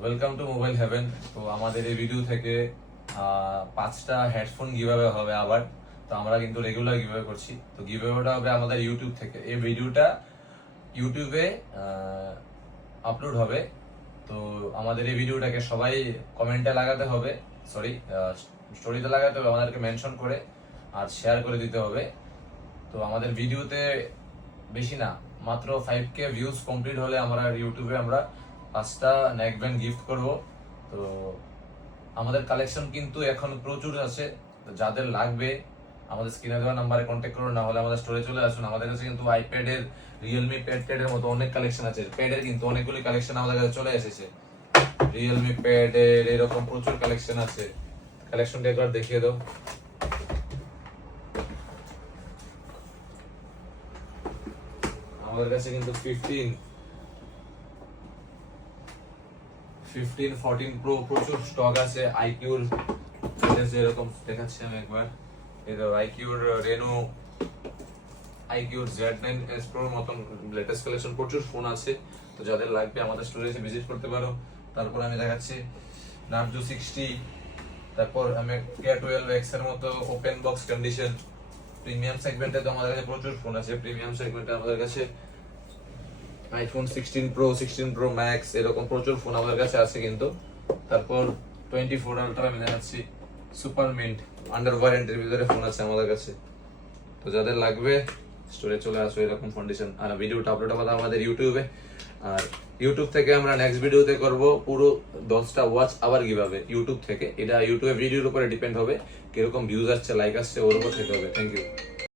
Welcome to mobile haven. তো আমাদের এই ভিডিও থেকে 5টা হেডফোন গিভঅ্যাওয়ে হবে আবার। তো আমরা কিন্তু রেগুলার গিভঅ্যাওয়ে করছি। তো গিভঅ্যাওয়েটা হবে আমাদের ইউটিউব থেকে। এই ভিডিওটা ইউটিউবে আপলোড হবে। তো আমাদের এই ভিডিওটাকে সবাই কমেন্টে লাগাতে হবে, স্টোরিতে লাগাতে হবে, আমাদেরকে মেনশন করে আর শেয়ার করে দিতে হবে। তো আমাদের ভিডিওতে বেশি না, মাত্র 5K ভিউজ কমপ্লিট হলে আমরা ইউটিউবে 5টা নেক ব্যান্ড গিফট করব। তো আমাদের কালেকশন কিন্তু এখন প্রচুর আছে। তো যাদের লাগবে আমাদের স্ক্রিনে দেওয়া নাম্বারে কন্ট্যাক্ট করুন, না হলে আমাদের স্টোরে চলে আসুন। আমাদের কাছে কিন্তু আইপ্যাডের, রিয়েলমি প্যাডের মতো অনেক কালেকশন আছে। প্যাডের কিন্তু অনেকগুলি কালেকশন আমাদের কাছে চলে এসেছে। রিয়েলমি প্যাডের এরকম প্রচুর কালেকশন আছে। কালেকশনটা একবার দেখিয়ে দাও। আমাদের কাছে কিন্তু 15, 14 প্রো প্রচুর স্টক আছে। আইকিউর এরকম দেখাচ্ছি আমি একবার। এই ধরো আইকিউর রেনো, আইকিউর Z9s Pro মতন লেটেস্ট কালেকশন প্রচুর ফোন আছে। তো যাদের লাগবে আমাদের স্টোরে এসে ভিজিট করতে পারো। তারপর আমি দেখাচ্ছি নার্জো 60, তারপর আমি K12X এর মতো ওপেন বক্স কন্ডিশন। প্রিমিয়াম সেগমেন্টে তো আমাদের কাছে প্রচুর ফোন আছে। প্রিমিয়াম সেগমেন্টে আমাদের কাছে আইফোন 16 Pro, 16 Pro Max এরকম প্রচুর ফোন আমাদের কাছে আছে কিন্তু। তারপর 24 আলট্রা আমি দেখাচ্ছি, সুপার মিন্ট আন্ডার ওয়ারেন্টির ভিতরে ফোন আছে আমাদের কাছে। তো যাদের লাগবে স্টোরে চলে আসো এরকম কন্ডিশন। আর ভিডিওটা আপলোড হবে আমাদের ইউটিউবে। আর ইউটিউব থেকে আমরা নেক্সট ভিডিওতে করব পুরো 10টা ওয়াচ আবার কিভাবে ইউটিউব থেকে। এটা ইউটিউবে ভিডিওর উপরে ডিপেন্ড হবে, কিরকম ভিউজ আসছে, লাইক আসছে, ওর উপর থেকে হবে। Thank you.